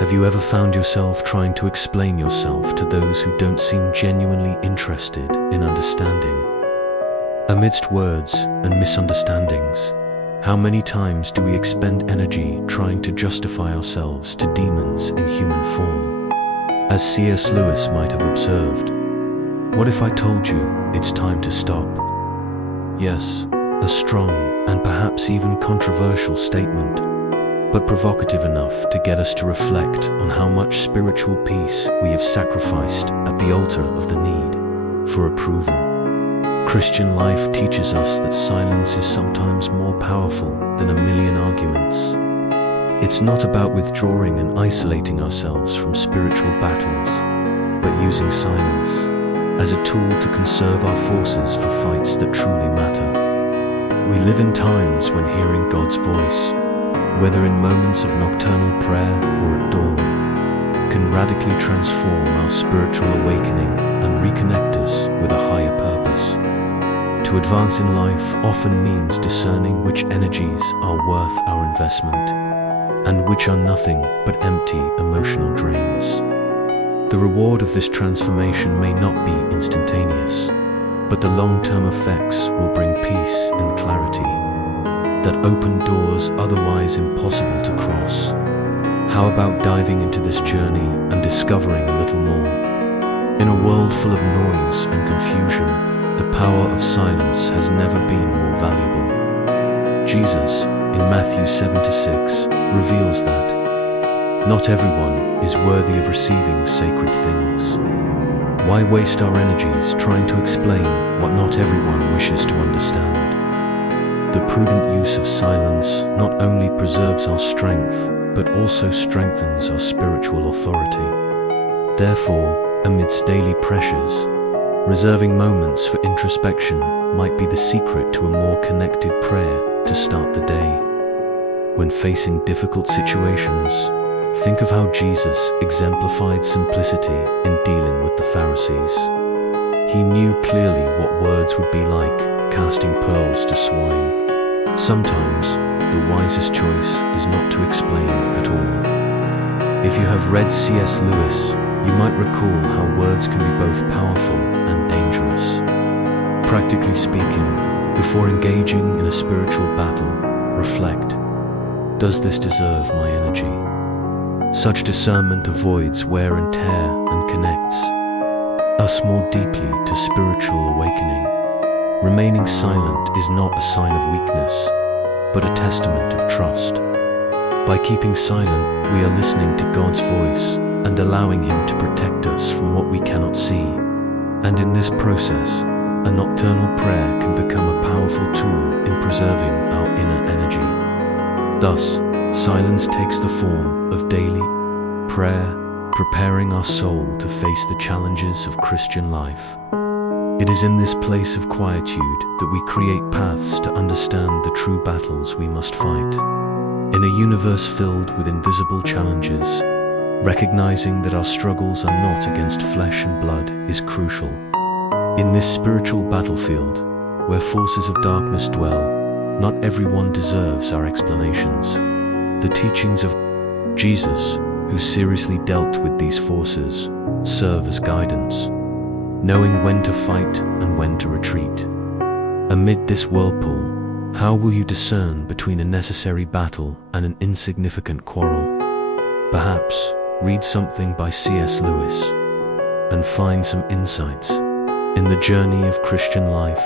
Have you ever found yourself trying to explain yourself to those who don't seem genuinely interested in understanding? Amidst words and misunderstandings, how many times do we expend energy trying to justify ourselves to demons in human form? As C.S. Lewis might have observed, what if I told you it's time to stop? Yes, a strong and perhaps even controversial statement, but provocative enough to get us to reflect on how much spiritual peace we have sacrificed at the altar of the need for approval. Christian life teaches us that silence is sometimes more powerful than a million arguments. It's not about withdrawing and isolating ourselves from spiritual battles, but using silence as a tool to conserve our forces for fights that truly matter. We live in times when hearing God's voice, whether in moments of nocturnal prayer or at dawn, can radically transform our spiritual awakening and reconnect us with a higher purpose. To advance in life often means discerning which energies are worth our investment and which are nothing but empty emotional drains. The reward of this transformation may not be instantaneous, but the long-term effects will bring peace and clarity that open doors otherwise impossible to cross. How about diving into this journey and discovering a little more? In a world full of noise and confusion, the power of silence has never been more valuable. Jesus, in Matthew 7-6, reveals that not everyone is worthy of receiving sacred things. Why waste our energies trying to explain what not everyone wishes to understand? The prudent use of silence not only preserves our strength, but also strengthens our spiritual authority. Therefore, amidst daily pressures, reserving moments for introspection might be the secret to a more connected prayer to start the day. When facing difficult situations, think of how Jesus exemplified simplicity in dealing with the Pharisees. He knew clearly what words would be like casting pearls to swine. Sometimes, the wisest choice is not to explain at all. If you have read C.S. Lewis, you might recall how words can be both powerful and dangerous. Practically speaking, before engaging in a spiritual battle, reflect, does this deserve my energy? Such discernment avoids wear and tear and connects us more deeply to spiritual awakening. Remaining silent is not a sign of weakness, but a testament of trust. By keeping silent, we are listening to God's voice and allowing Him to protect us from what we cannot see. And in this process, a nocturnal prayer can become a powerful tool in preserving our inner energy. Thus, silence takes the form of daily prayer, preparing our soul to face the challenges of Christian life. It is in this place of quietude that we create paths to understand the true battles we must fight. In a universe filled with invisible challenges, recognizing that our struggles are not against flesh and blood is crucial. In this spiritual battlefield, where forces of darkness dwell, not everyone deserves our explanations. The teachings of Jesus, who seriously dealt with these forces, serve as guidance, knowing when to fight and when to retreat. Amid this whirlpool, how will you discern between a necessary battle and an insignificant quarrel? Perhaps read something by C.S. Lewis and find some insights. In the journey of Christian life,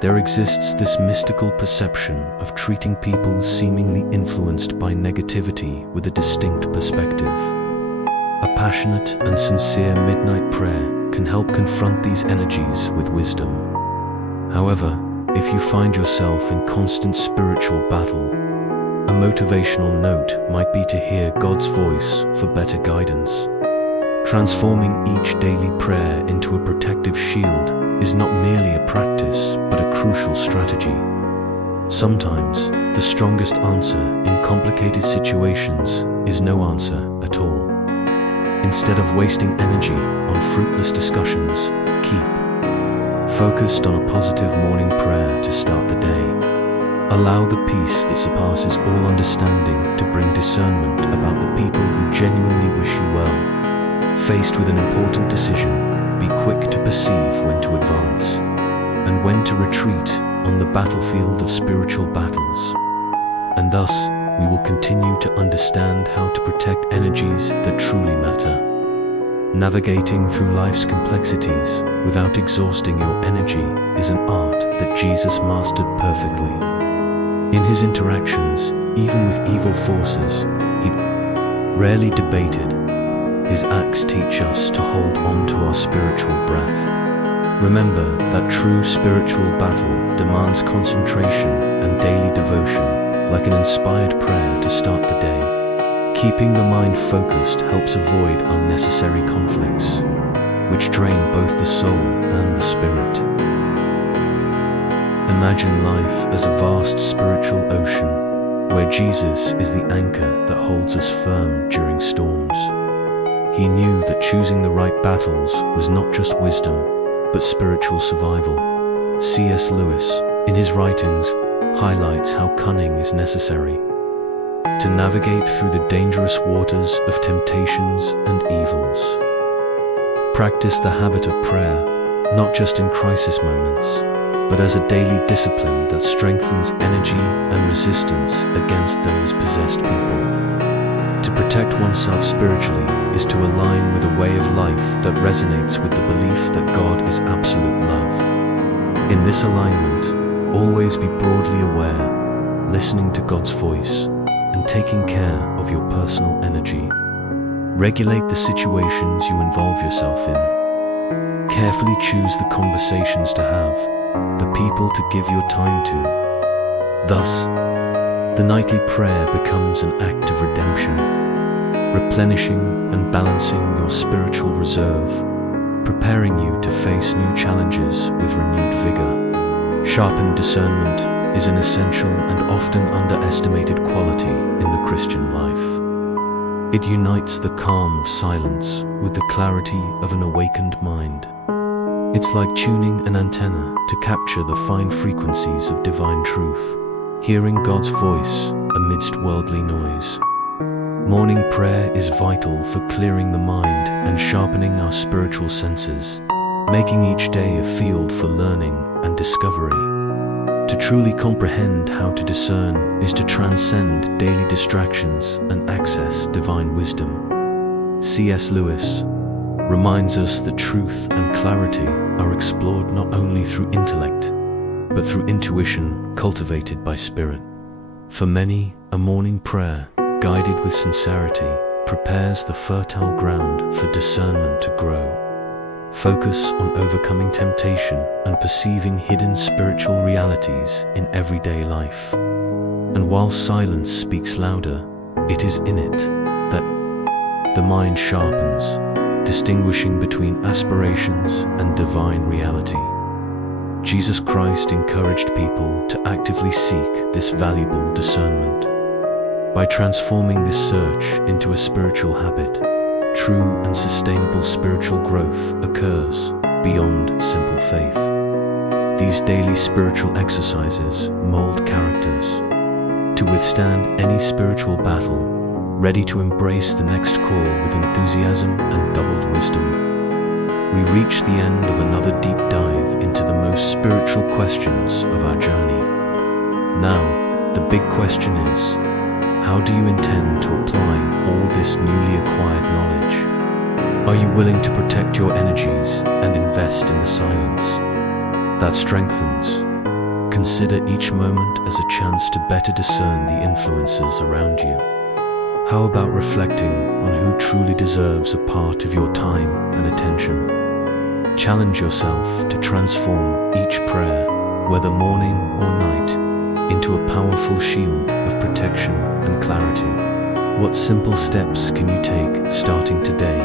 there exists this mystical perception of treating people seemingly influenced by negativity with a distinct perspective. A passionate and sincere midnight prayer can help confront these energies with wisdom. However, if you find yourself in constant spiritual battle, a motivational note might be to hear God's voice for better guidance. Transforming each daily prayer into a protective shield is not merely a practice, but a crucial strategy. Sometimes, the strongest answer in complicated situations is no answer at all. Instead of wasting energy on fruitless discussions, keep focused on a positive morning prayer to start the day. Allow the peace that surpasses all understanding to bring discernment about the people who genuinely wish you well. Faced with an important decision, be quick to perceive when to advance and when to retreat on the battlefield of spiritual battles. And thus, we will continue to understand how to protect energies that truly matter. Navigating through life's complexities without exhausting your energy is an art that Jesus mastered perfectly. In his interactions, even with evil forces, he rarely debated. His acts teach us to hold on to our spiritual breath. Remember that true spiritual battle demands concentration and daily devotion, like an inspired prayer to start the day. Keeping the mind focused helps avoid unnecessary conflicts, which drain both the soul and the spirit. Imagine life as a vast spiritual ocean, where Jesus is the anchor that holds us firm during storms. He knew that choosing the right battles was not just wisdom, but spiritual survival. C.S. Lewis, in his writings, highlights how cunning is necessary to navigate through the dangerous waters of temptations and evils. Practice the habit of prayer, not just in crisis moments, but as a daily discipline that strengthens energy and resistance against those possessed people. To protect oneself spiritually is to align with a way of life that resonates with the belief that God is absolute love. In this alignment, always be broadly aware, listening to God's voice, and taking care of your personal energy. Regulate the situations you involve yourself in. Carefully choose the conversations to have, the people to give your time to. Thus, the nightly prayer becomes an act of redemption, replenishing and balancing your spiritual reserve, preparing you to face new challenges with renewed vigor. Sharpened discernment is an essential and often underestimated quality in the Christian life. It unites the calm of silence with the clarity of an awakened mind. It's like tuning an antenna to capture the fine frequencies of divine truth, hearing God's voice amidst worldly noise. Morning prayer is vital for clearing the mind and sharpening our spiritual senses, making each day a field for learning and discovery. To truly comprehend how to discern is to transcend daily distractions and access divine wisdom. C.S. Lewis reminds us that truth and clarity are explored not only through intellect, but through intuition cultivated by spirit. For many, a morning prayer, guided with sincerity, prepares the fertile ground for discernment to grow. Focus on overcoming temptation and perceiving hidden spiritual realities in everyday life. And while silence speaks louder, it is in it that the mind sharpens, distinguishing between aspirations and divine reality. Jesus Christ encouraged people to actively seek this valuable discernment. By transforming this search into a spiritual habit, true and sustainable spiritual growth occurs beyond simple faith. These daily spiritual exercises mold characters to withstand any spiritual battle, ready to embrace the next call with enthusiasm and doubled wisdom. We reach the end of another deep dive into the most spiritual questions of our journey. Now, the big question is, how do you intend to apply all this newly acquired knowledge? Are you willing to protect your energies and invest in the silence that strengthens? Consider each moment as a chance to better discern the influences around you. How about reflecting on who truly deserves a part of your time and attention? Challenge yourself to transform each prayer, whether morning or night, into a powerful shield of protection and clarity. What simple steps can you take starting today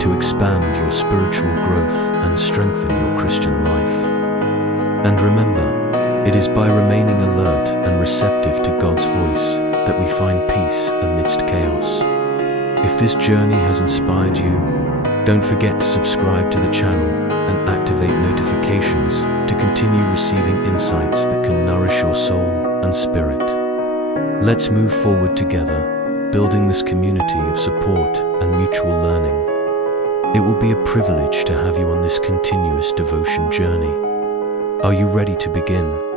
to expand your spiritual growth and strengthen your Christian life? And remember, it is by remaining alert and receptive to God's voice that we find peace amidst chaos. If this journey has inspired you, don't forget to subscribe to the channel and activate notifications to continue receiving insights that can nourish your soul and spirit. Let's move forward together, building this community of support and mutual learning. It will be a privilege to have you on this continuous devotion journey. Are you ready to begin?